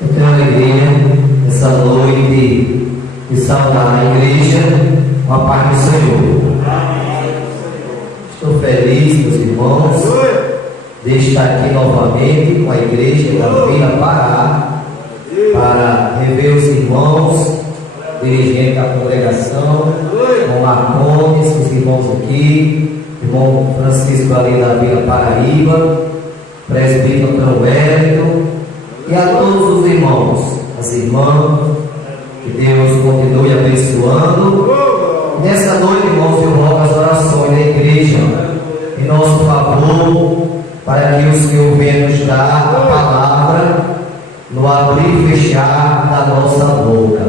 Eu tenho alegria nessa noite de saudar a igreja com a paz do Senhor. Estou feliz, meus irmãos, de estar aqui novamente com a igreja da Vila Pará para rever os irmãos, dirigentes da congregação, com Marcones, os irmãos aqui, irmão Francisco ali da Vila Paraíba, presbítero Antônio Wellington, e a todos os irmãos, as irmãs, que Deus continue abençoando. Nessa noite, irmãos, eu rogo as orações da igreja em nosso favor, para que o Senhor venha nos dar a palavra no abrir e fechar da nossa boca.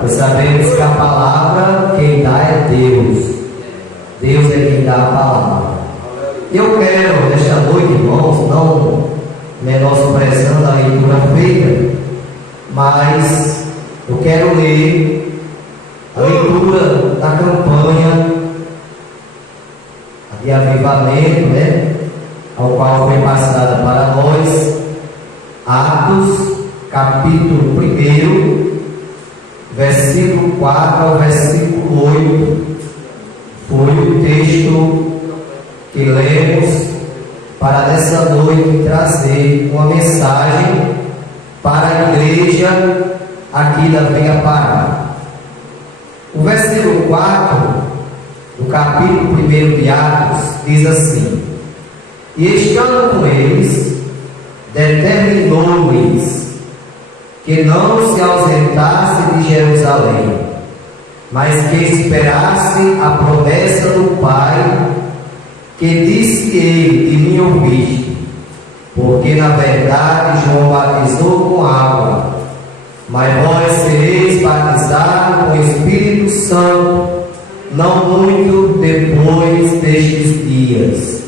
Pois sabemos que a palavra quem dá é Deus. Deus é quem dá a palavra. Eu quero, nesta noite, irmãos, não menosprezando a leitura feita, mas eu quero ler a leitura da campanha de avivamento, ao qual foi passada para nós, Atos, capítulo 1, versículo 4 ao versículo 8, foi o texto que lemos para nessa noite trazer uma mensagem para a igreja aqui da Vila Pará. O versículo 4 do capítulo 1 de Atos diz assim: E estando com eles, determinou-lhes que não se ausentasse de Jerusalém, mas que esperasse a promessa do Pai, que disse ele: de mim ouviste, porque na verdade João batizou com água, mas vós sereis batizados com o Espírito Santo, não muito depois destes dias.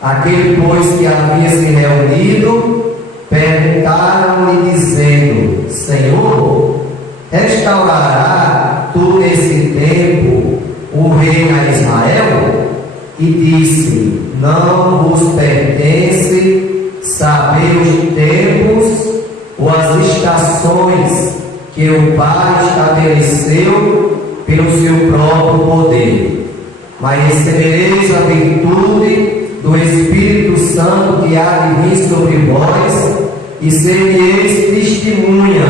Aquele, pois, que havia se reunido, perguntaram-lhe, dizendo: Senhor, restaurará tu nesse tempo o reino a Israel? E disse: Não vos pertence saber os tempos ou as estações que o Pai estabeleceu pelo seu próprio poder, mas recebereis a virtude do Espírito Santo que há de vir sobre vós, e sereis testemunha,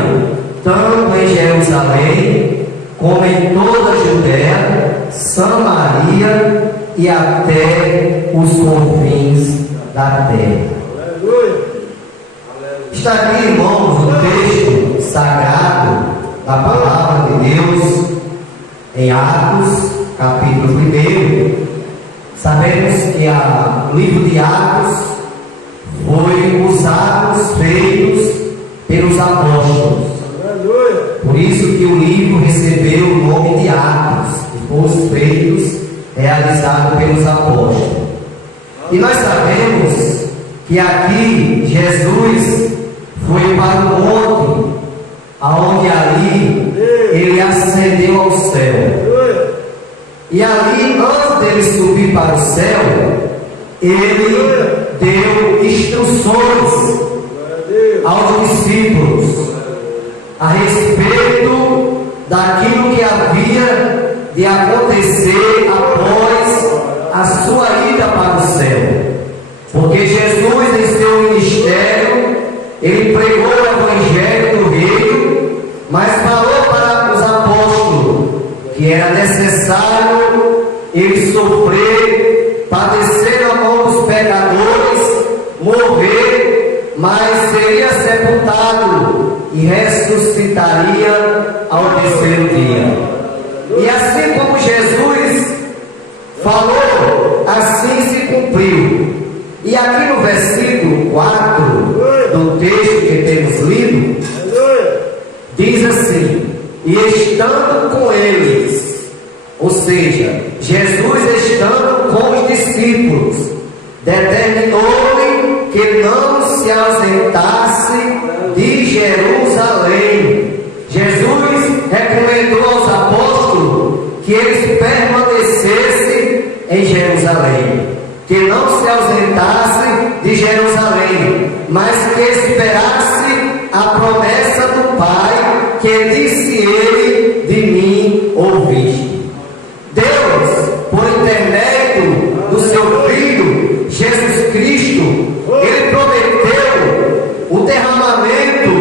tanto em Jerusalém, como em toda a Judéia, Samaria e até os confins da terra. Está aqui, irmãos, o texto sagrado da palavra de Deus em Atos, capítulo 1. Sabemos que o livro de Atos foi os atos feitos pelos apóstolos. Por isso que o livro recebeu o nome de Atos, os feitos realizados pelos apóstolos. E nós sabemos que aqui Jesus foi para o monte, aonde ali ele ascendeu ao céu. E ali, antes dele subir para o céu, ele deu instruções aos discípulos a respeito daquilo que havia de acontecer após a sua ida para o céu. Porque Jesus, em seu ministério, ele pregou o evangelho do reino, mas falou para os apóstolos que era necessário ele sofrer, padecer na mão dos pecadores, morrer, mas seria sepultado e ressuscitaria ao terceiro dia. E assim como Jesus falou, assim se cumpriu. E aqui no versículo 4 do texto que temos lido, diz assim: e estando com eles, ou seja, Jesus estando com os discípulos, determinou-lhe que não se ausentasse de Jerusalém. Jesus recomendou aos apóstolos que eles permanecessem em Jerusalém, que não se ausentasse de Jerusalém, mas que esperasse a promessa do Pai, que disse ele, de mim ouviste. Deus, por intermédio do seu Filho, Jesus Cristo, ele prometeu o derramamento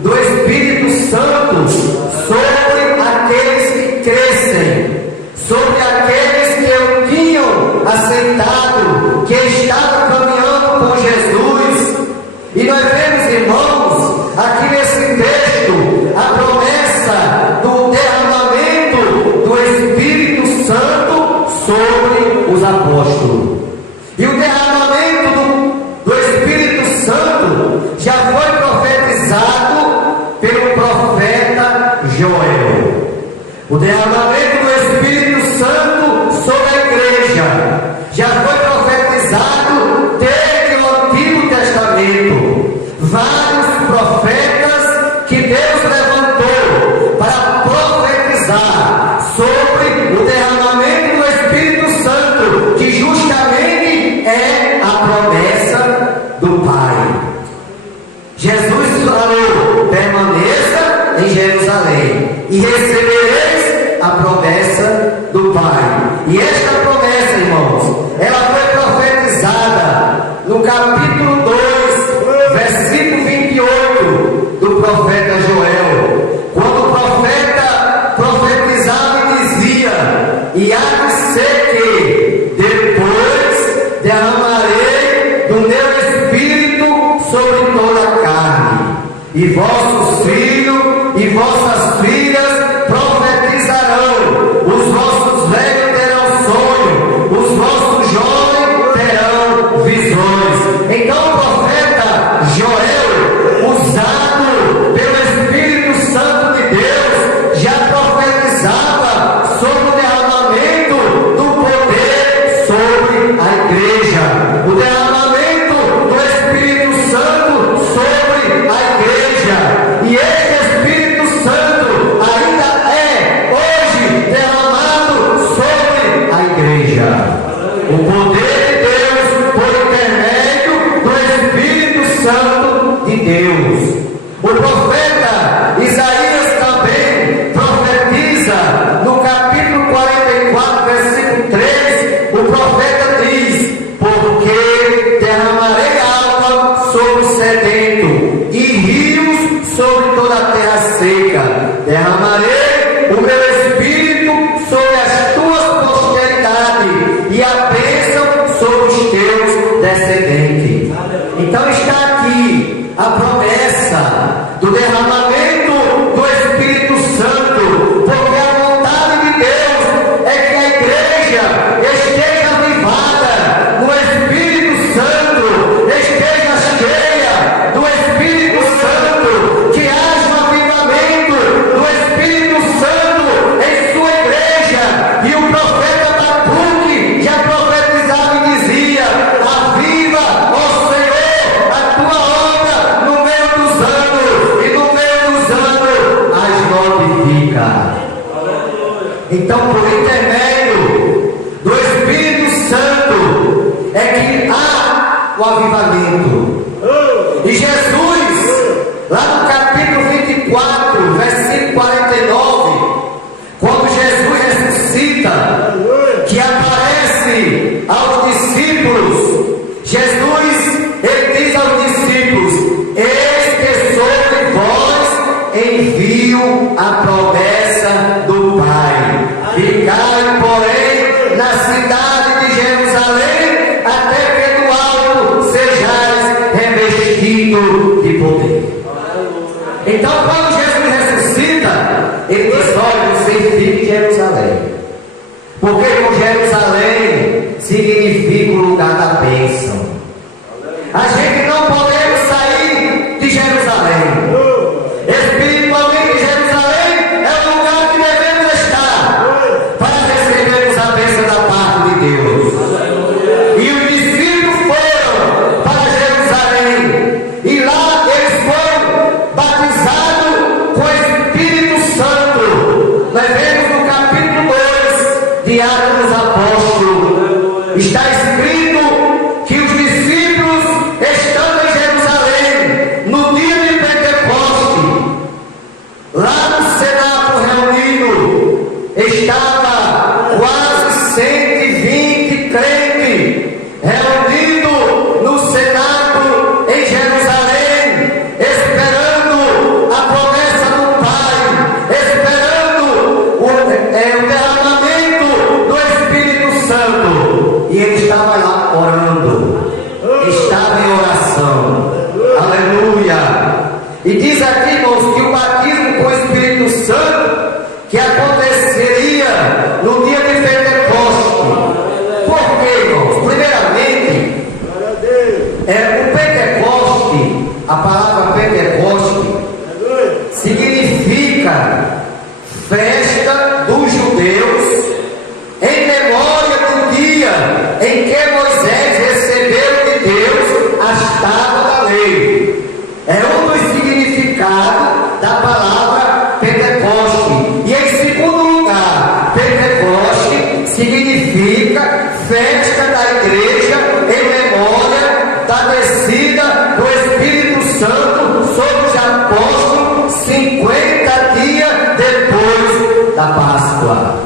do Espírito Santo sobre aqueles que crescem, sobre aqueles que o tinham aceitado, que estavam caminhando com Jesus. E nós vemos, irmãos, aqui nesse texto, a promessa do derramamento do Espírito Santo sobre os apóstolos. E o derramamento do Espírito Santo já foi profetizado pelo profeta Joel. O derramamento do Espírito Santo sobre a igreja já foi profetizado desde o Antigo Testamento. Vários profetas que Deus levantou para profetizar sobre o derramamento do Espírito Santo, que justamente é a promessa do Pai. Jesus falou: permaneça em Jerusalém e recebereis a promessa do Pai. E esta promessa, irmãos, ela foi profetizada no capítulo 2, versículo 28 do profeta Joel, quando o profeta profetizava e dizia: e há de ser que depois derramarei do meu Espírito sobre toda a carne, e vossos filhos e vossas filhas profetizarão, os vossos velhos terão sonho, os vossos jovens terão visões. Então o profeta Joel, usado pelo Espírito Santo de Deus, já profetizava sobre o derramamento do poder sobre a igreja, o derramamento do Espírito Santo sobre a igreja. E este Espírito Santo ainda é hoje derramado sobre a igreja. O poder de Deus por intermédio do Espírito Santo de Deus. O profeta Isaías também profetiza no capítulo 44, versículo 3. O profeta diz: porque derramarei água sobre o sedento e rios sobre toda a terra seca. Derramarei o meu Espírito sobre as tuas posteridades e a bênção sobre os teus descendentes. Então está aqui a promessa do derramamento do Espírito Santo, porque a vontade de Deus é que a igreja esteja avivada no Espírito Santo, esteja cheia do Espírito Santo, que haja um avivamento do Espírito Santo em sua igreja. E o profeta Abacuque já profetizava e dizia: aviva, ó Senhor, a tua obra no meio dos anos, e no meio dos anos as notifica. Então, por intermédio do Espírito Santo é que há o avivamento. E Jesus, lá no capítulo 24, versículo 49, quando Jesus ressuscita, que aparece aos discípulos, Jesus, ele diz aos discípulos: eis que sobre vós envio a promessa do Pai. Ficai, porém, na cidade de Jerusalém, até que do alto sejais revestidos de poder. Então, quando Jesus ressuscita, ele diz: olha, vocês fiquem em Jerusalém, porque com Jerusalém significa o lugar da bênção. A gente não podemos sair de Jerusalém. Espiritualmente, Jerusalém é o lugar que devemos estar para recebermos a bênção da parte de Deus. E os discípulos foram para Jerusalém, e lá eles foram batizados festa dos judeus, em memória do dia em que Moisés recebeu de Deus as tábuas da lei. É um dos significados da palavra Pentecoste. E em segundo lugar, Pentecoste significa festa da igreja em memória da descida do Espírito Santo sobre os apóstolos 50 dias depois da Páscoa.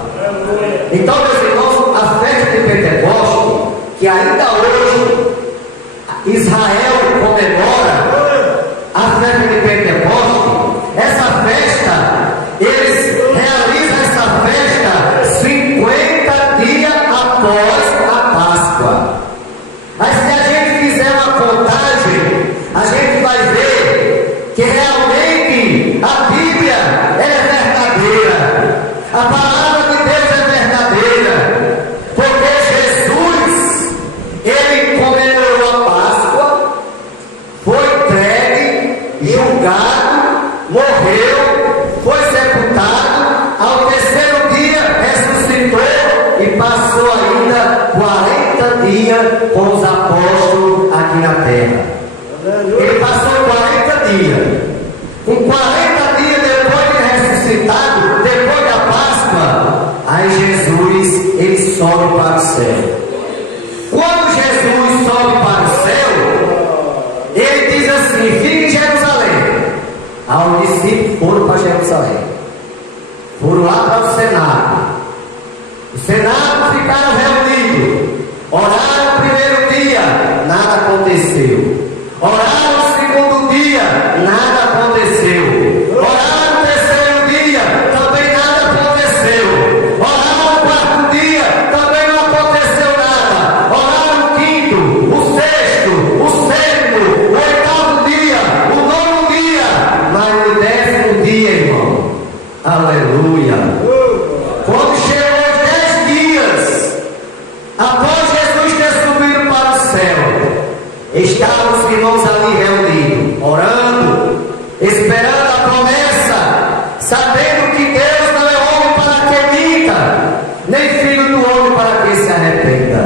Então, meus irmãos, a festa de Pentecoste, que ainda hoje Israel comemora, a festa de Pentecoste, essa festa, eles realizam essa festa 50 dias após a Páscoa. Mas se a gente fizer uma contagem, a gente vai ver que realmente a Bíblia é verdadeira, a palavra de Deus é verdadeira, porque Jesus, ele comemorou a Páscoa, foi entregue, julgado, morreu, foi sepultado, ao terceiro dia ressuscitou e passou ainda 40 dias com os apóstolos aqui na terra. Ele passou 40 dias. Com 40 dias depois de ressuscitado, depois da Páscoa, aí Jesus, ele sobe para o céu. Quando Jesus sobe para o céu, ele diz assim: fique em Jerusalém. Aí os discípulos foram para Jerusalém, foram lá para o Senado. O Senado ficaram reunidos, oraram o primeiro dia, nada aconteceu. Oraram o segundo dia, nada aconteceu. Oraram o terceiro dia, também nada aconteceu. Oraram o quarto dia, também não aconteceu nada. Oraram o quinto, o sexto, o sétimo, o oitavo dia, o nono dia, mas no 10º dia, irmão, aleluia, quando chegou os 10 dias após Jesus ter subido para o céu, estavam os irmãos ali reunidos, orando, esperando a promessa, sabendo que Deus não é homem para que minta, nem filho do homem para que se arrependa.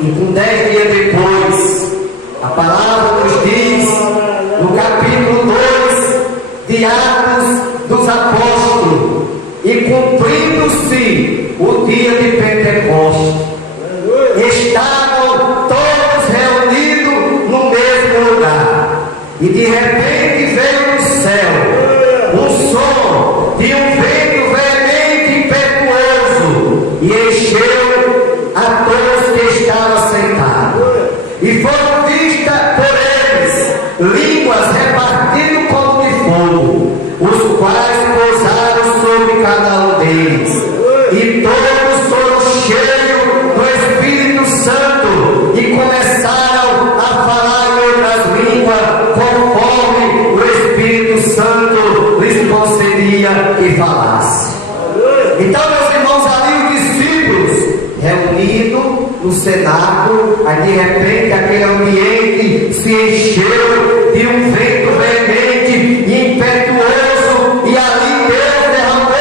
E com 10 dias depois, a palavra nos diz, no capítulo 2 de Atos dos Apóstolos, e cumprindo-se o dia de Pentecoste, estavam todos reunidos no mesmo lugar, e de repente veio do céu um som de um vento veemente e impetuoso, e encheu a todos que estavam sentados, e foram vistas por eles línguas repartidas como de fogo, os quais pousaram sobre cada um deles, e todos foram cheios do Espírito Santo e começaram a falar em outras línguas conforme o Espírito Santo lhes concedia que falasse. Então, meus irmãos, ali os discípulos reunidos no cenáculo, aí de repente aquele ambiente se encheu de um vento veemente e impetuoso, e ali Deus derramou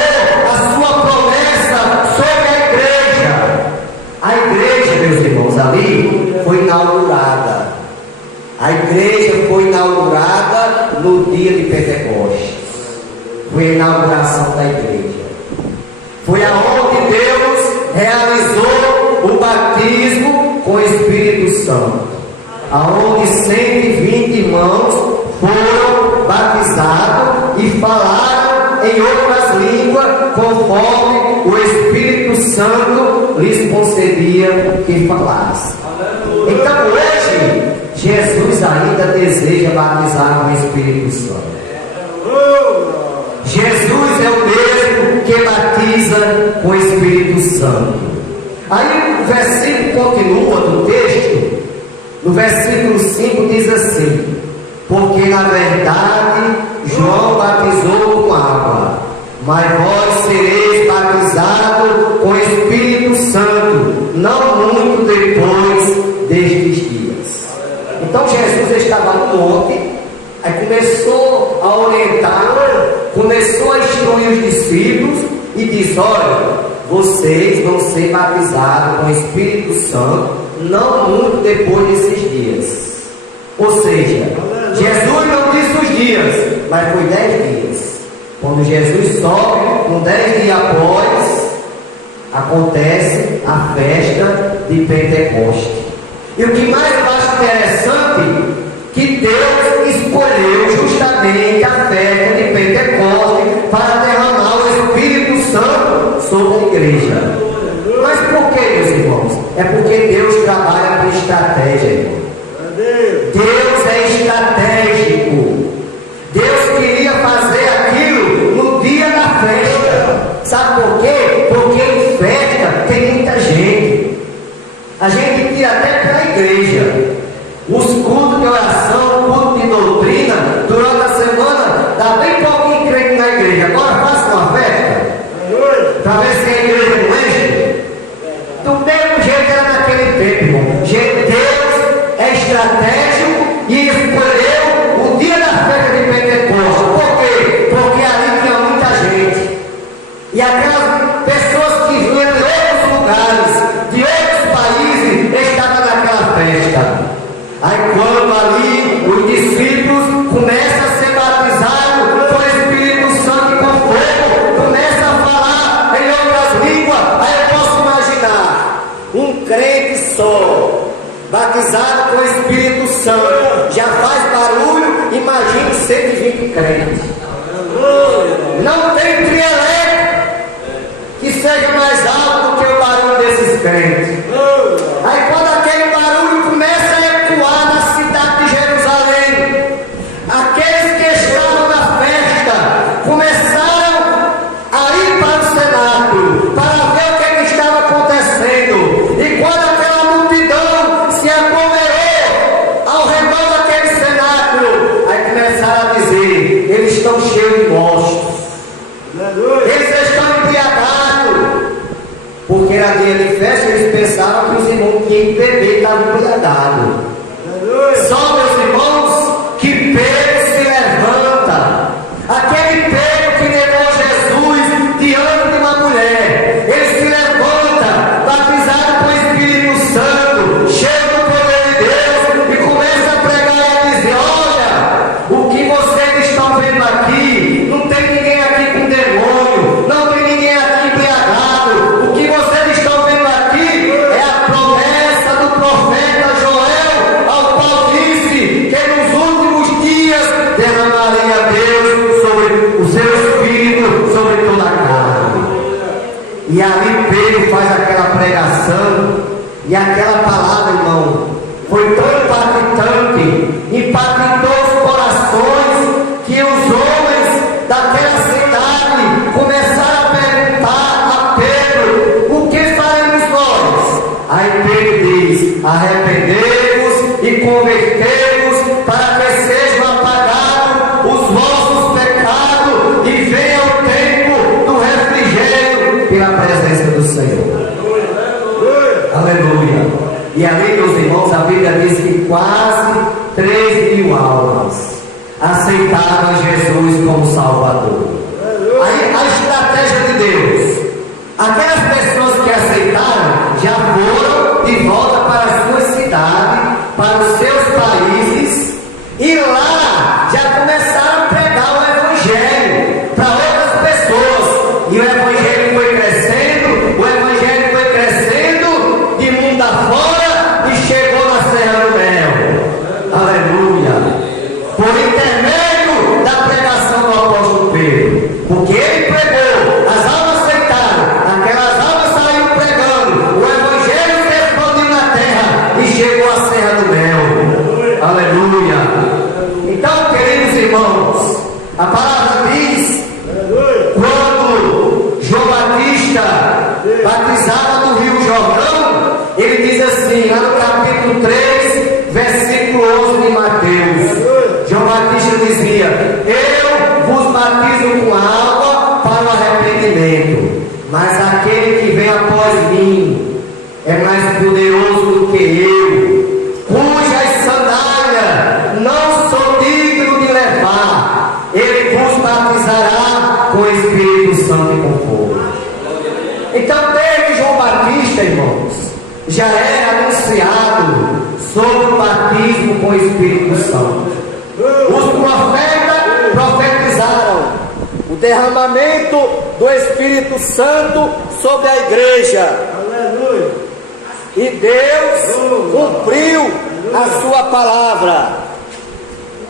a sua promessa sobre a igreja. A igreja, meus irmãos, ali foi inaugurada. A igreja foi inaugurada no dia de Pentecostes. Foi a inauguração da igreja. Foi aonde Deus realizou o batismo com o Espírito Santo, aonde 120 irmãos foram batizados e falaram em outras línguas conforme o Espírito Santo lhes concedia que falasse. Então hoje Jesus ainda deseja batizar com o Espírito Santo. Jesus é o mesmo que batiza com o Espírito Santo. Aí o versículo continua do texto, no versículo 5 diz assim: porque na verdade João batizou com água, mas vós sereis batizados com o Espírito Santo, não muito depois destes dias. Então Jesus estava no monte, aí começou a a orientar, começou a instruir os discípulos e diz: olha, vocês vão ser batizados com o Espírito Santo não muito depois desses dias. Ou seja, Jesus não disse os dias, mas foi 10 dias. Quando Jesus sobe, com 10 dias após, acontece a festa de Pentecoste. E o que mais eu acho interessante, que Deus escolheu justamente a festa de Pentecoste para derramar o Espírito Santo sobre a igreja. Mas por que, meus irmãos? É porque Deus trabalha com estratégia, irmão. Deus é estratégico. Deus queria fazer aquilo no dia da festa. Sabe por quê? Porque em festa tem muita gente. A gente tira até para a igreja. Os cultos de oração, culto de doutrina, durante a semana, dá bem pouquinho crente na igreja. Agora faça uma festa, para ver se a igreja não enche. Do mesmo jeito era naquele tempo, irmão. Deus é estratégico e escolheu o dia da festa de Pentecostes. Por quê? Porque ali tinha muita gente. E aquelas pessoas que vinham de outros lugares, de outros países, estavam naquela festa. Aí quando ali os discípulos começam a ser batizados com o Espírito Santo e com fogo, começam a falar em outras línguas. Aí eu posso imaginar um crente só, batizado com o Espírito Santo, já faz barulho. Imagine 120 crentes. Não tem trielétrico que seja mais alto do que o barulho desses crentes. Aí quando aquele barulho começa a ecoar na cidade de Jerusalém, aqueles que estavam na festa começaram a ir para o cenáculo para ver o que estava acontecendo. E quando aquela multidão se aglomerou ao redor daquele cenáculo, aí começaram a dizer: eles estão cheios de mostos, eles estão embriagados. Porque era dia de festa, eles pensavam que os irmãos tinham que beber e estavam embriagados. Só, meus irmãos, que Pedro se levanta. Aquele Pedro que negou Jesus diante de uma mulher, ele se levanta, batizado com o Espírito Santo, cheio do poder de Deus, e começa a pregar e a dizer: olha, o que vocês estão vendo aqui, não tem ninguém aqui com demônio, não tem ninguém aqui embriagado. O que vocês estão vendo aqui é a promessa do profeta Joel, ao qual disse que nos últimos dias derramaria Deus sobre o seu Espírito, sobre toda a carne. E ali Pedro faz aquela pregação, e aquela palavra, irmão, foi tão impactante, impactou os corações, que os homens daquela cidade começaram a perguntar a Pedro: o que faremos nós? Aí Pedro diz: arrependei-vos e convertei-vos, para que sejam apagados os vossos pecados e venha o tempo do refrigério pela presença do Senhor. Aleluia. E ali, meus irmãos, a Bíblia diz que quase 3.000 almas aceitaram Jesus como Salvador. Aí a estratégia de Deus: aquelas pessoas que aceitaram já foram de volta para as suas cidades, para os seus países, e lá já começaram a pregar o Evangelho para outras pessoas. E o Evangelho foi crescendo, o Evangelho foi crescendo de mundo afora e chegou na Serra do Mel. Aleluia. Por intermédio da pregação do apóstolo Pedro, porque ele pregou, as almas aceitaram, aquelas almas saíram pregando, o Evangelho se expandiu na terra e chegou à Serra do Mel. Aleluia. Então, queridos irmãos, a palavra diz, quando João Batista batizava no Rio Jordão, ele diz assim, lá no capítulo 3, versículo 11 de Mateus. João Batista dizia: eu vos batizo com água para o arrependimento, mas aquele que vem após mim é mais poderoso do que eu, cujas sandálias não sou digno de levar. Ele já era anunciado sobre o batismo com o Espírito Santo. Os profetas profetizaram o derramamento do Espírito Santo sobre a igreja. Aleluia. E Deus cumpriu a sua palavra,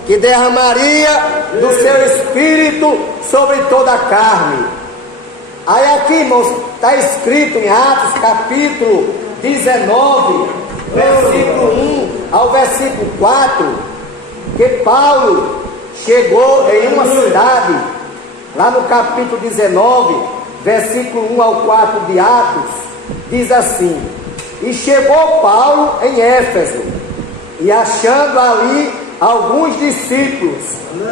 que derramaria do seu Espírito sobre toda a carne. Aí aqui, irmãos, está escrito em Atos capítulo 19, versículo 1 ao versículo 4, que Paulo chegou em uma cidade, lá no capítulo 19, versículo 1 ao 4 de Atos, diz assim: e chegou Paulo em Éfeso, e achando ali alguns discípulos,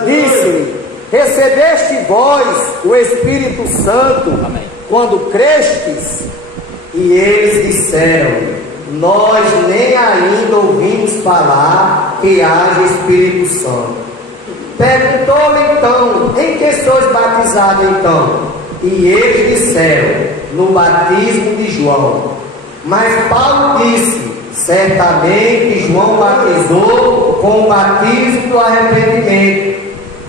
disse-lhe: recebeste vós o Espírito Santo quando crestes? E eles disseram: nós nem ainda ouvimos falar que haja Espírito Santo. Perguntou-lhe então: em que sois batizados então? E eles disseram: no batismo de João. Mas Paulo disse: certamente João batizou com o batismo do arrependimento,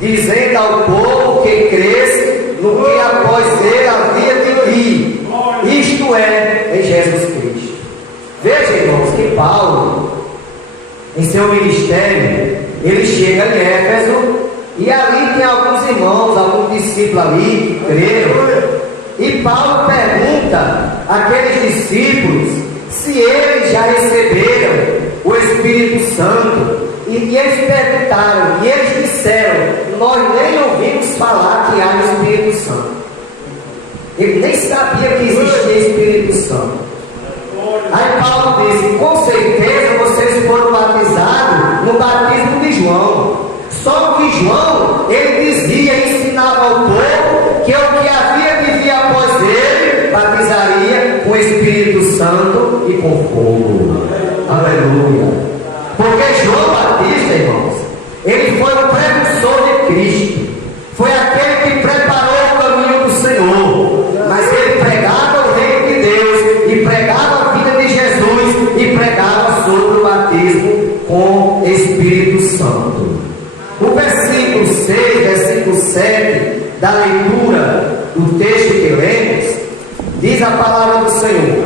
dizendo ao povo que cresce no que após ele havia de vir, isto é, em Jesus Cristo. Veja, irmãos, que Paulo, em seu ministério, ele chega em Éfeso, e ali tem alguns irmãos, alguns discípulos ali que creram. E Paulo pergunta àqueles discípulos se eles já receberam o Espírito Santo. E eles perguntaram, e eles disseram: nós nem ouvimos falar que há o Espírito Santo. Ele nem sabia que existia Espírito Santo. Aí Paulo disse: com certeza vocês foram batizados no batismo de João. Só que João, ele dizia, ensinava ao povo que o que havia de vir após ele batizaria com o Espírito Santo e com fogo. Aleluia. Porque João Batista, irmãos, ele foi o precursor de Cristo, foi aquele que preparou o caminho do Senhor, mas ele pregava o reino de Deus, e pregava a vida de Jesus, e pregava sobre o batismo com Espírito Santo. O versículo 6, versículo 7 da leitura do texto que lemos, diz a palavra do Senhor: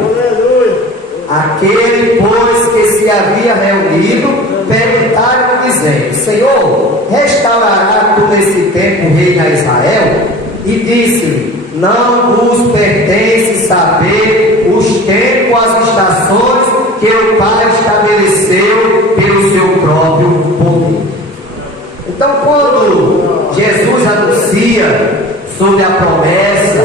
aquele, pois, que se havia reunido, perguntaram, dizendo: Senhor, restaurará tu nesse tempo o reino a Israel? E disse-lhe: não vos pertence saber os tempos, as estações que o Pai estabeleceu pelo seu próprio poder. Então, quando Jesus anuncia sobre a promessa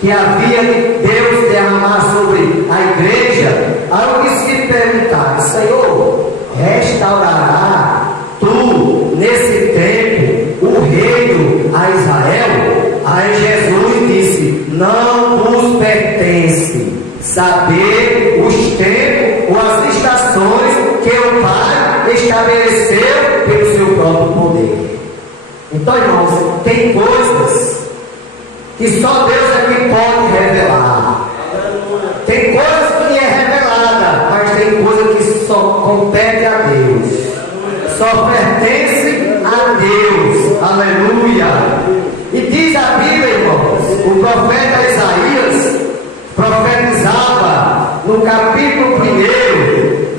que havia Deus derramar sobre a igreja, aí os discípulos perguntaram: Senhor, restaurará tu nesse tempo o reino a Israel? Aí Jesus disse: não vos pertence saber os tempos ou as estações que o Pai estabeleceu pelo seu próprio poder. Então, irmãos, tem coisas que só Deus é que pode revelar. Tem coisas que é revelada, mas tem coisas que só compete a Deus, só pertence a Deus. Aleluia. E diz a Bíblia, irmãos, o profeta Isaías profetizava no capítulo 1,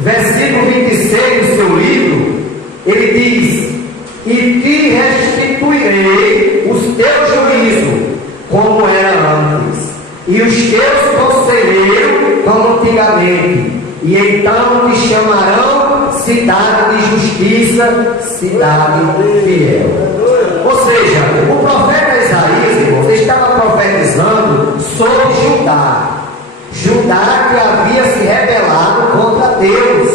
versículo 26 do seu livro. Ele diz: e te restituirei os teus juízos como era antes, e os teus conselheiros como antigamente, e então te chamarão cidade de justiça, cidade fiel. Ou seja, o profeta Isaías, irmãos, estava profetizando sobre Judá que havia se rebelado contra Deus.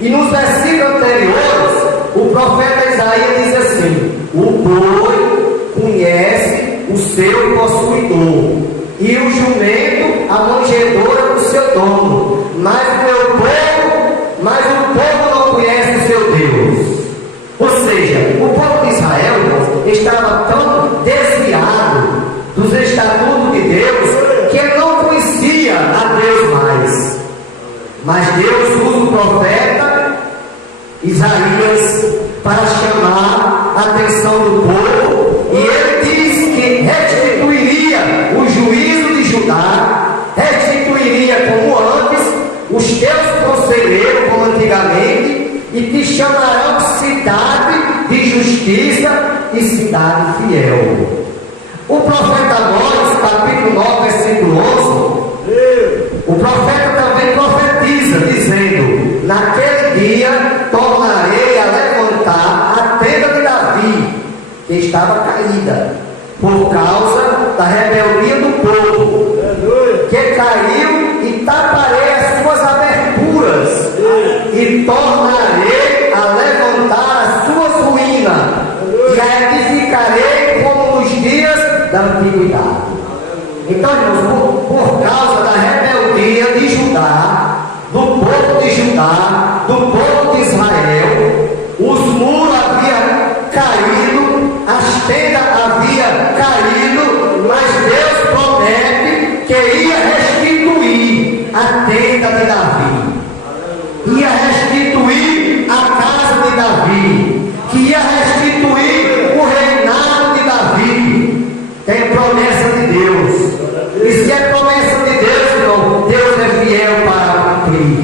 E nos versículos anteriores, o profeta Isaías diz assim: o boi conhece o seu possuidor, e o jumento a manjedoura do seu dono, mas o povo não conhece o seu Deus. Ou seja, o povo de Israel, irmãos, estava tão desviado dos estatutos de Deus que ele não conhecia a Deus mais. do povo, e ele diz que restituiria o juízo de Judá, restituiria como antes os teus conselheiros, como antigamente, e te chamarão cidade de justiça e cidade fiel. O profeta Amós, capítulo 9, versículo 11, o profeta também profetiza, dizendo: naquele dia tornarei a levantar a tenda de Davi, que estava caída, por causa da rebeldia do povo, que caiu, e taparei as suas aberturas, e tornarei a levantar as suas ruínas, e a edificarei como nos dias da antiguidade. Então, irmãos, por causa da rebeldia de Judá, do povo de Judá, do povo de Israel, os muros haviam caído, as tendas haviam caído, mas Deus promete que ia restituir a tenda de Davi, ia restituir a casa de Davi, que ia restituir o reinado de Davi. Tem promessa de Deus. E se é promessa de Deus, irmão, Deus é fiel para cumprir.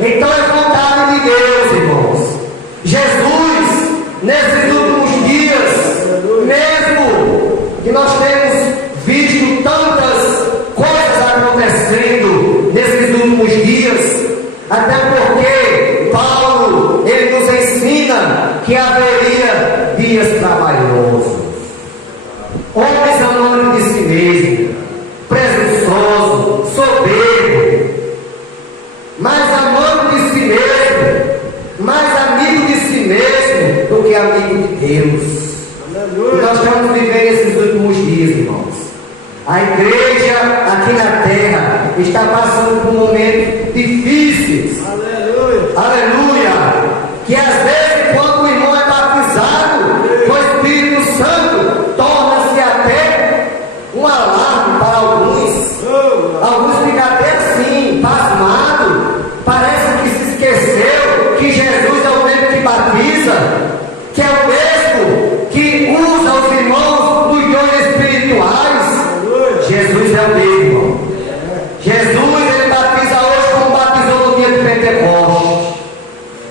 Então é vontade de Deus, irmãos. Jesus, nesses últimos dias, mesmo que nós temos visto tantas coisas acontecendo nesses últimos dias, até porque Paulo, ele nos ensina que haveria dias trabalhosos. Homens amando de si mesmo, presunçoso, soberbo, mais amando de si mesmo, mais amigo de si mesmo do que amigo de Deus. E nós estamos vivendo esses últimos dias, irmãos. A igreja aqui na terra está passando por momentos difíceis. Aleluia! Que às vezes, quando o irmão é batizado com o Espírito Santo, torna-se até um alarme para alguns. Alguns ficam até assim, pasmados. Parece que se esqueceu que Jesus é o mesmo que batiza, que é o mesmo que usa os irmãos dos dons espirituais. Jesus é o mesmo. Jesus, ele batiza hoje como batizou no dia de Pentecostes.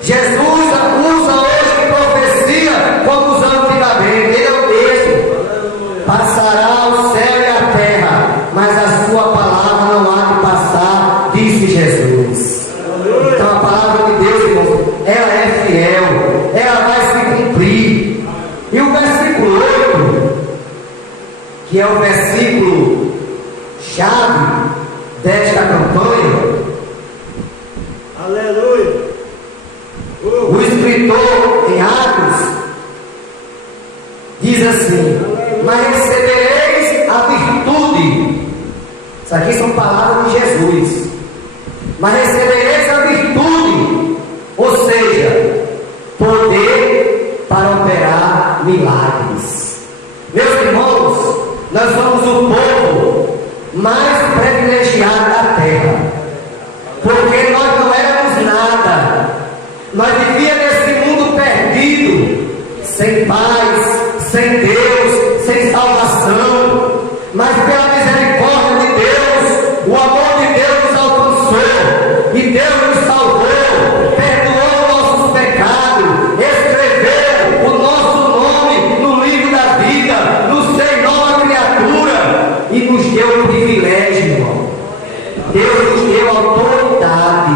Jesus usa hoje profecia como usou antigamente. Ele é o mesmo. Passará o céu e a terra, mas a sua palavra não há de passar, disse Jesus. Então a palavra de Deus, irmãos, ela é fiel, ela vai se cumprir. E o versículo 8, que é o versículo chave desta campanha, aleluia. o escritor em Atos diz assim: mas recebereis a virtude. Isso aqui são palavras de Jesus. Mas recebereis a virtude, ou seja, poder para operar milagres. Meus irmãos, nós somos o povo mais privilegiado da terra, porque nós não éramos nada. Nós vivíamos nesse mundo perdido, sem paz, sem Deus, sem salvação. Mas pela misericórdia de Deus, o amor de Deus nos alcançou, e Deus nos salvou, perdoou nossos pecados, escreveu o nosso nome no livro da vida, nos fez nova criatura e nos deu o privilégio, irmão. Deus nos deu autoridade.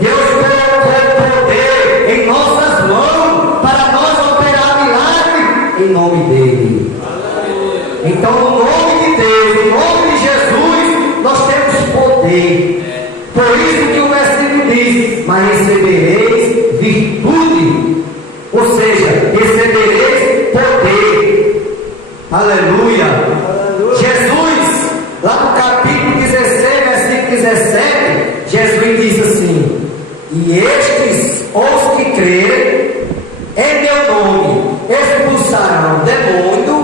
Deus colocou poder em nossas mãos para nós operar milagre em nome dele. Então, no nome de Deus, no nome de Jesus, nós temos poder. Por isso que o versículo diz: mas recebereis virtude, ou seja, recebereis poder. Aleluia. Jesus, lá no capítulo 16, versículo 17, Jesus diz assim: e estes, os que crerem em meu nome, expulsarão demônio,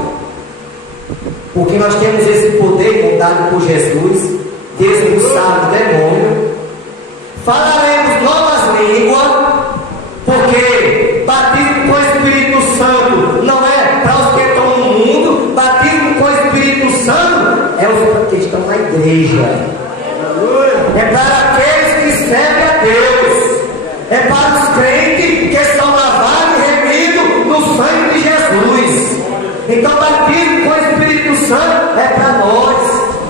porque nós temos esse poder dado por Jesus de expulsar o demônio. Falaremos novas línguas, porque batismo com o Espírito Santo não é igreja. É para aqueles que servem a Deus. É para os crentes que são lavados e remidos no sangue de Jesus. Então, batismo com o Espírito Santo é para nós.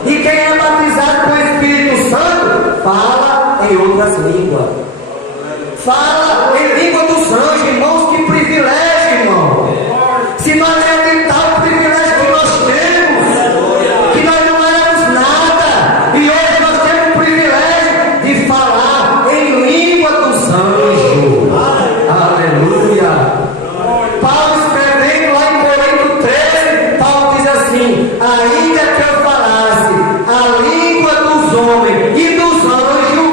E quem é batizado com o Espírito Santo fala em outras línguas. Fala em língua dos anjos. Irmãos, que privilégio, irmão. Se nós acreditarmos o privilégio que nós temos, que nós não éramos nada, e hoje nós temos o privilégio de falar em língua dos anjos. Aleluia. Paulo escrevendo lá em Coríntios 13, Paulo diz assim: ainda que eu falasse a língua dos homens e dos anjos,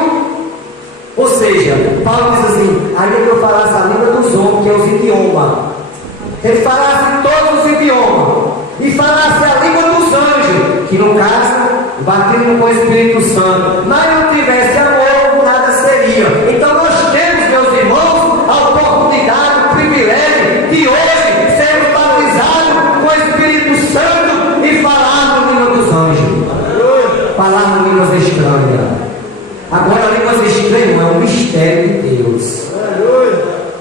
ou seja, Paulo diz assim: ainda que eu falasse a língua dos homens, que é os idiomas, ele falasse todos os idiomas e falasse a língua dos anjos, que no caso, batismo com o Espírito Santo, mas não tivesse amor, nada seria. Então nós temos, meus irmãos, a oportunidade, o privilégio de hoje sermos batizados com o Espírito Santo e falar na língua dos anjos, falar em línguas estranhas. Agora, línguas estranhas é um mistério de Deus.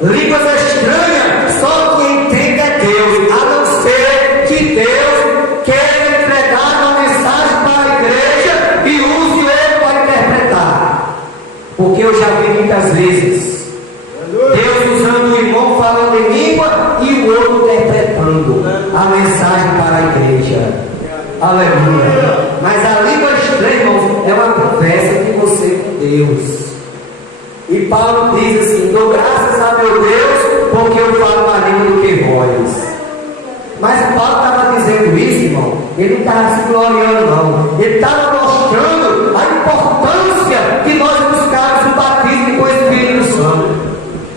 Línguas estranhas, só quem entende é Deus, a não ser que Deus queira entregar uma mensagem para a igreja e use ele para interpretar. Porque eu já vi muitas vezes Deus usando o irmão falando em língua e o outro interpretando a mensagem para a igreja. Aleluia. Mas a língua estranha, irmãos, é uma conversa de você com Deus. E Paulo diz assim: dou graças a meu Deus, porque eu falo mais língua do que vós. Mas Paulo estava dizendo isso, irmão, ele não estava se gloriando, não. Ele estava mostrando a importância de nós buscarmos o batismo com o Espírito Santo.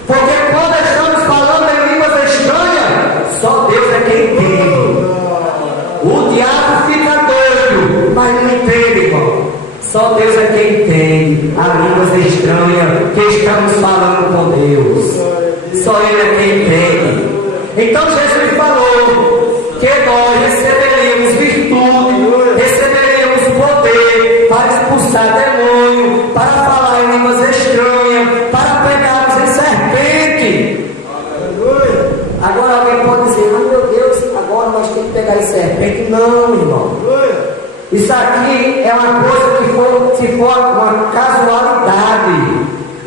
Porque quando estamos falando em línguas estranhas, só Deus é quem entende. O diabo fica doido, mas não entende, irmão. Só Deus é quem entende as línguas estranhas que estamos falando com Deus. Só Ele é quem entende. Então Jesus falou que nós receberíamos virtude, receberíamos poder para expulsar demônio, para falar em línguas estranhas, para pegarmos em serpente. Agora alguém pode dizer: ah, meu Deus, agora nós temos que pegar em serpente. Não, irmão. Isso aqui é uma coisa que se for uma casualidade.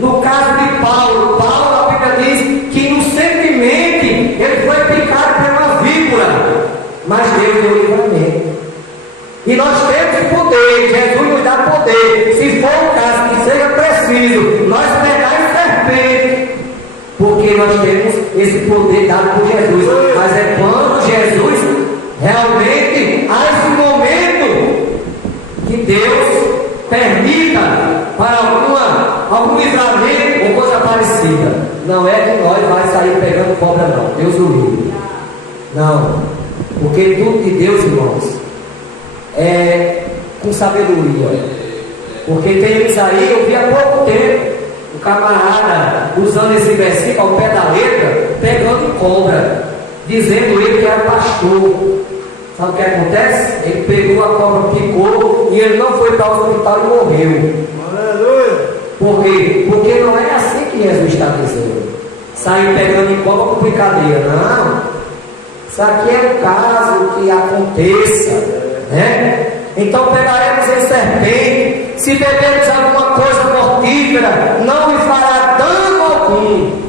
No caso de Paulo, a Bíblia diz que inocentemente ele foi picado por uma víbora, mas Deus deu livramento. E nós temos poder, Jesus nos dá poder, se for o caso que seja preciso, nós pegarmos serpente, porque nós temos esse poder dado por Jesus. Mas é quando Jesus realmente há esse momento que Deus permita para algum livramento ou coisa parecida. Não é que nós vai sair pegando cobra, não. Deus o livre. Não. Porque tudo de Deus, irmãos, é com sabedoria. Porque temos aí, eu vi há pouco tempo, um camarada usando esse versículo ao pé da letra, pegando cobra, dizendo ele que era pastor. Sabe o que acontece? Ele pegou a cobra, picou e ele não foi para o hospital e morreu. Aleluia! Por quê? Porque não é assim que Jesus está dizendo. Sair pegando em cobra com brincadeira. Não. Isso aqui é um caso que aconteça, né? Então pegaremos em serpente. Se bebermos alguma coisa mortífera, não lhe fará dano algum.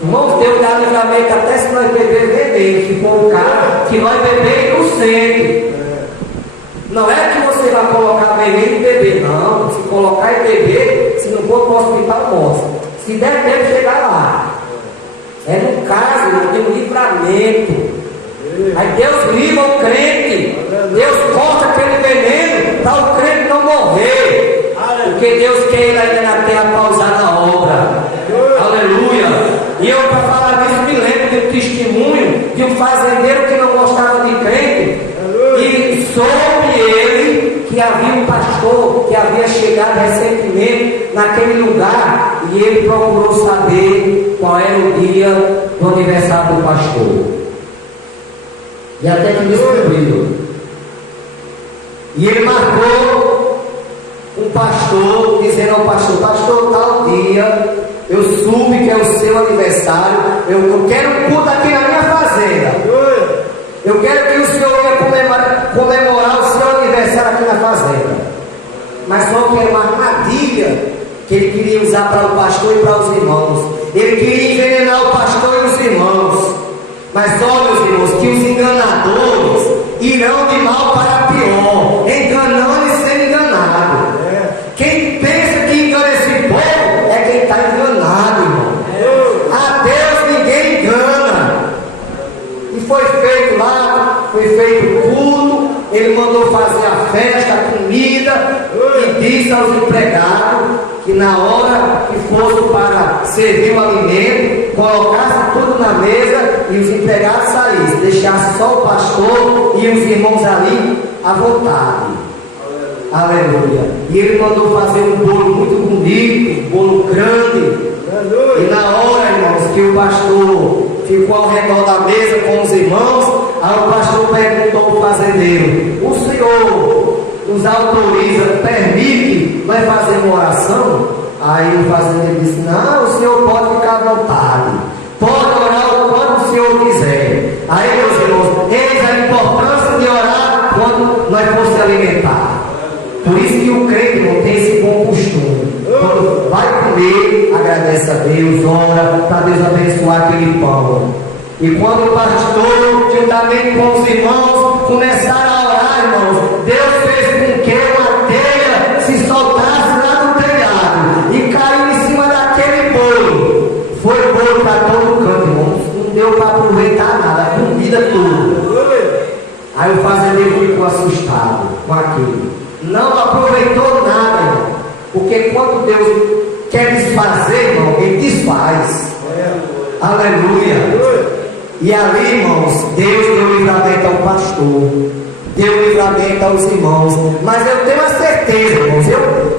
Irmãos, Deus dá livramento até se nós bebermos, se for o caso, que nós bebermos no centro. Não é que você vai colocar veneno e beber, não. Se colocar e beber, se não for para o hospital, mostra. Se der tempo, chegar lá. É no caso, não tem um livramento. Aí Deus livra o crente. Deus corta aquele veneno para o crente não morrer. Porque Deus quer ele ainda na terra para usar na obra. Aleluia. E eu, para falar disso, me lembro de um testemunho de um fazendeiro que não gostava de crente. E soube ele que havia um pastor que havia chegado recentemente naquele lugar. E ele procurou saber qual era o dia do aniversário do pastor. E até que descobriu. E ele marcou um pastor, dizendo ao pastor: pastor, tal dia, eu soube que é o seu aniversário, eu quero um culto aqui na minha fazenda. Eu quero que o senhor venha comemorar o seu aniversário aqui na fazenda. Mas só que era uma armadilha que ele queria usar para o pastor e para os irmãos. Ele queria envenenar o pastor e os irmãos. Mas olha, meus irmãos, que os enganadores irão de mal para pior, enganando e sendo enganado. Quem pensa que engana esse povo é quem está enganado, irmão. A Deus ninguém engana. E foi feito lá, foi feito o culto, ele mandou fazer a festa, a comida, e disse aos empregados que na hora que fosse para servir o alimento, colocasse tudo na mesa e os empregados saíssem, deixasse só o pastor e os irmãos ali à vontade. Aleluia. E ele mandou fazer um bolo muito bonito, um bolo grande. E na hora, irmãos, que o pastor ficou ao redor da mesa com os irmãos, aí o pastor perguntou ao fazendeiro: o senhor nos autoriza, permite nós fazer uma oração? Aí o fazendeiro disse: não, o senhor pode ficar à vontade, pode orar o quanto o senhor quiser. Aí, meus irmãos, eis a importância de orar quando nós formos se alimentar. Por isso que o crente não tem esse bom costume. Quando vai comer, agradece a Deus, ora para Deus abençoar aquele pão. E quando o pastor, juntamente com os irmãos, começaram a orar, irmãos, Deus fez com que uma telha se soltasse lá no telhado e caiu em cima daquele bolo. Foi bolo para todo canto, irmãos. Não deu para aproveitar nada, a comida toda. Aí o fazendeiro ficou assustado com aquilo. Não aproveitou nada, irmão. Porque quando Deus quer desfazer, irmão, Ele desfaz. Aleluia. E ali, irmãos, Deus deu livramento ao pastor, deu livramento aos irmãos. Mas eu tenho a certeza, irmãos,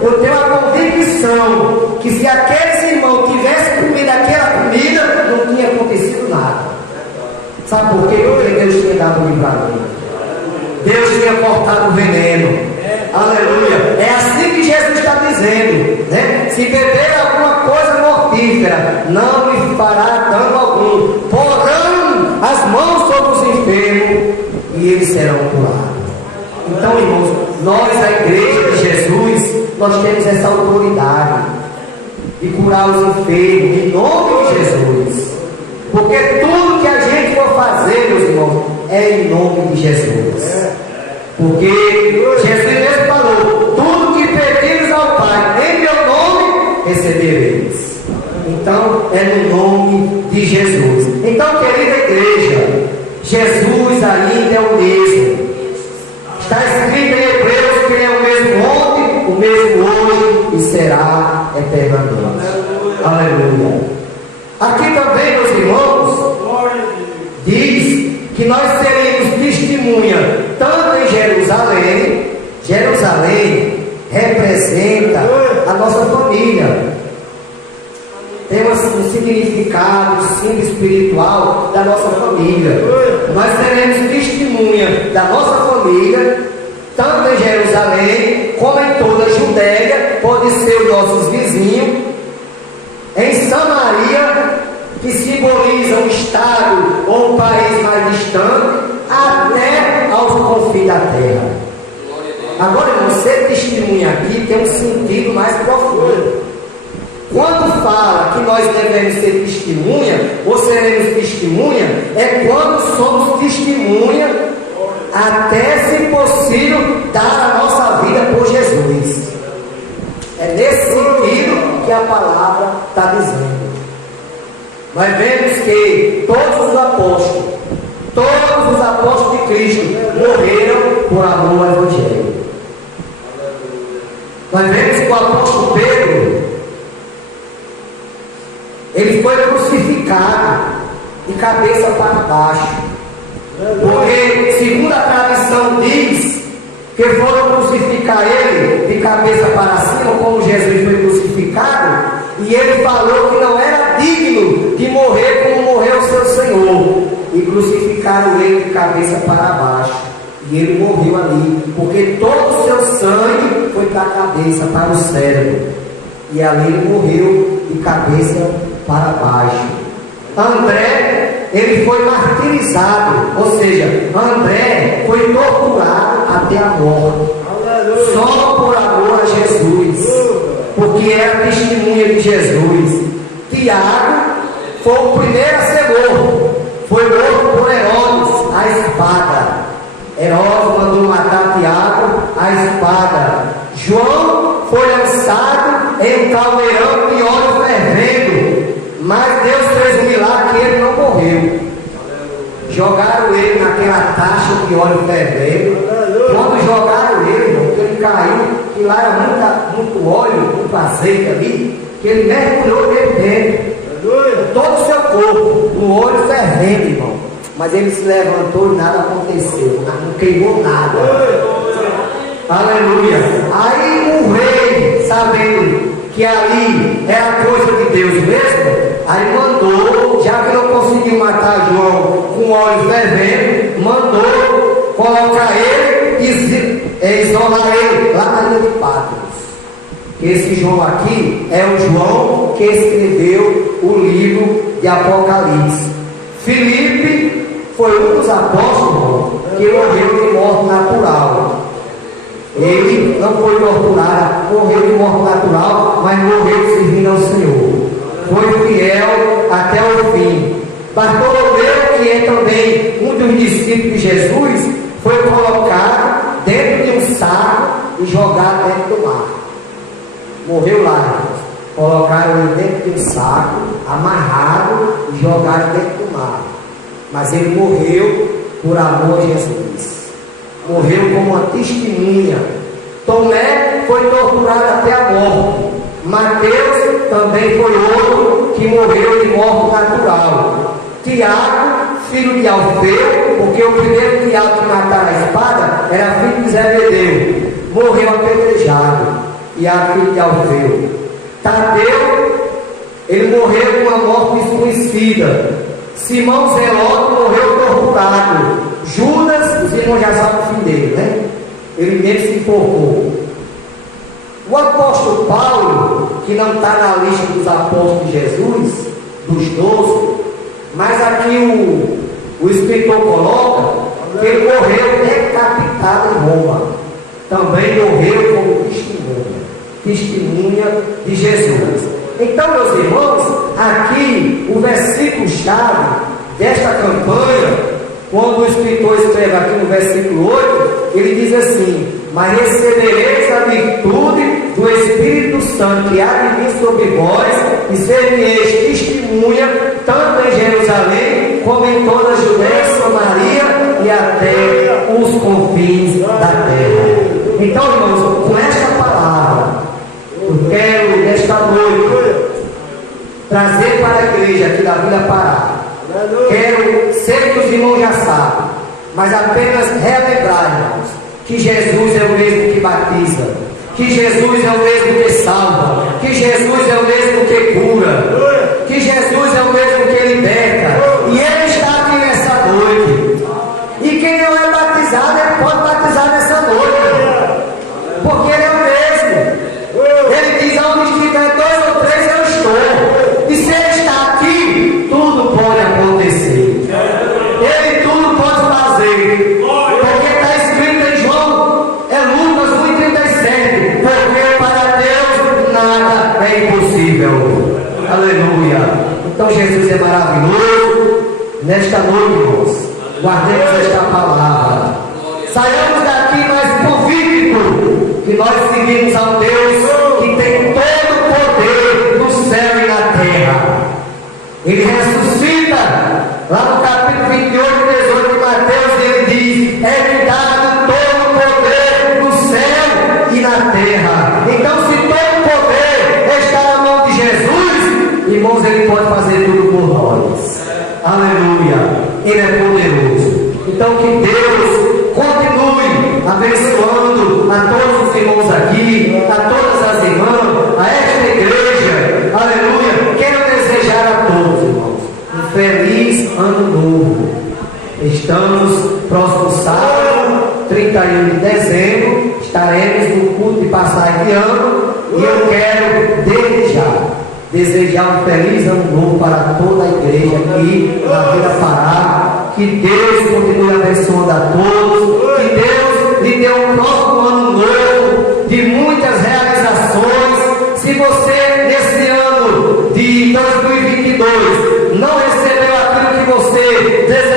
eu tenho a convicção que se aqueles irmãos tivessem comido aquela comida, não tinha acontecido nada. Sabe por quê? Porque Deus tinha dado o livramento. Deus tinha cortado o veneno. Aleluia. É assim que Jesus está dizendo, né? Se beber alguma coisa mortífera, não lhe fará dano algum. Porão as mãos sobre os enfermos e eles serão curados. Então, irmãos, nós, a igreja de Jesus, nós temos essa autoridade de curar os enfermos em nome de Jesus. Porque tudo que a gente for fazer, meus irmãos, é em nome de Jesus. Porque Jesus mesmo falou: tudo que pedires ao Pai em meu nome, recebereis. Então é no nome de Jesus. Então, querida igreja, Jesus ainda é o mesmo. Está escrito em Hebreus que Ele é o mesmo ontem, o mesmo hoje e será eternamente. Aleluia. Aqui também, meus irmãos, diz que nós seremos testemunha tanto em Jerusalém. Jerusalém representa a nossa família. Tem um significado, sim, espiritual da nossa família. Nós seremos testemunha da nossa família, tanto em Jerusalém como em toda a Judéia, pode ser os nossos vizinhos, em Samaria, que simboliza um estado ou um país mais distante, até aos confins da terra. Agora, irmão, ser testemunha aqui tem um sentido mais profundo. Quando fala que nós devemos ser testemunha, ou seremos testemunha, é quando somos testemunha, até, se possível, dar a nossa vida por Jesus. É nesse sentido que a palavra está dizendo. Nós vemos que todos os apóstolos de Cristo morreram por amor ao Evangelho. Nós vemos que o apóstolo Pedro, ele foi crucificado de cabeça para baixo, porque, segundo a tradição diz, que foram crucificar ele de cabeça para cima, como Jesus foi crucificado, e ele falou que não era digno de morrer como morreu o seu Senhor, e crucificaram ele de cabeça para baixo. E ele morreu ali, porque todo o seu sangue foi para a cabeça, para o cérebro. E ali ele morreu de cabeça para baixo. André, ele foi martirizado, ou seja, André foi torturado até a morte. Só por amor a Jesus, porque era testemunha de Jesus. Tiago foi o primeiro a ser morto, foi morto por Herodes, a espada. Herodes mandou matar Tiago, a espada. João foi lançado em um caldeirão de óleo fervendo, mas Deus fez um milagre que ele não morreu. Jogaram ele naquela taxa de óleo fervendo. Quando jogaram ele, porque ele caiu, que lá era muito óleo, muito azeite ali, que ele mergulhou dentro dentro. Todo o seu corpo, no óleo fervendo, irmão. Mas ele se levantou e nada aconteceu, não queimou nada. Aleluia. Aí o rei, sabendo que ali era coisa de Deus mesmo, aí mandou, já que não conseguiu matar João com óleo fervendo, mandou colocar ele e isolar ele lá na ilha de Patmos. Esse João aqui é o João que escreveu o livro de Apocalipse. Filipe foi um dos apóstolos que morreu de morte natural. Ele não foi torturado, morreu de morte natural, mas morreu servindo ao Senhor. Foi fiel até o fim. Bartolomeu, que é também um dos discípulos de Jesus, foi colocado dentro de um saco e jogado dentro do mar. Morreu lá, irmãos. Colocaram ele dentro de um saco, amarrado e jogado dentro do mar. Mas ele morreu por amor a Jesus. Morreu como uma testemunha. Tomé foi torturado até a morte. Mateus também foi outro que morreu de morte natural. Tiago, filho de Alfeu, porque o primeiro Tiago que mataram a espada era filho de Zebedeu, morreu apedrejado. Tiago, filho de Alfeu. Tadeu, ele morreu com uma morte desconhecida. Simão Zelote morreu torturado. Judas, os irmãos já sabem o fim dele, né? Ele mesmo se enforcou. O apóstolo Paulo, que não está na lista dos apóstolos de Jesus, dos 12, mas aqui o escritor coloca que ele morreu decapitado em Roma. Também morreu como testemunha de Jesus. Então, meus irmãos, aqui o versículo-chave desta campanha, quando o escritor escreve aqui no versículo 8, ele diz assim: mas recebereis a virtude do Espírito Santo que há de vir sobre vós, e sereis testemunha, tanto em Jerusalém, como em toda a Judéia, Samaria e até os confins da terra. Então, irmãos, com esta palavra, eu quero nesta noite trazer para a igreja aqui da Vila Pará. Quero, sei que os irmãos já sabem, mas apenas relembrar, irmãos, que Jesus é o mesmo que batiza, que Jesus é o mesmo que salva, que Jesus é o mesmo que cura, que Jesus é o mesmo que liberta, e Ele está aqui nessa noite. E quem não é batizado, ele pode batizar nessa noite, porque Ele é o mesmo. Ele diz: aonde estiver 2 ou 3, eu estou. E se Ele está aqui, tudo pode acontecer. Ele tudo pode fazer. Porque está escrito em João, Lucas 1,37. Porque para Deus nada é impossível. Aleluia. Então Jesus é maravilhoso. Nesta noite, irmãos, guardemos esta palavra. Saiamos daqui mais convicto que nós seguimos ao Deus que tem todo o poder no céu e na terra. Ele ressuscita. Lá no capítulo 28 e 18 de Mateus, ele diz: é-lhe dado todo o poder no céu e na terra. Então, se todo o poder está na mão de Jesus, irmãos, Ele pode fazer tudo por nós. Aleluia. Ele é poderoso. Então, que Deus continue abençoando a todos os irmãos aqui, a todas as irmãs, a esta igreja. Aleluia. Quero desejar a todos, irmãos, feliz ano novo. Estamos próximo sábado, 31 de dezembro, estaremos no culto de passagem de ano. E eu quero, desde já, desejar um feliz ano novo para toda a igreja aqui na Vila Pará. Que Deus continue abençoando a todos. Que Deus lhe dê um próximo ano novo de muitas realizações. Se você, nesse ano de 2022, não recebeu aquilo que você desejou,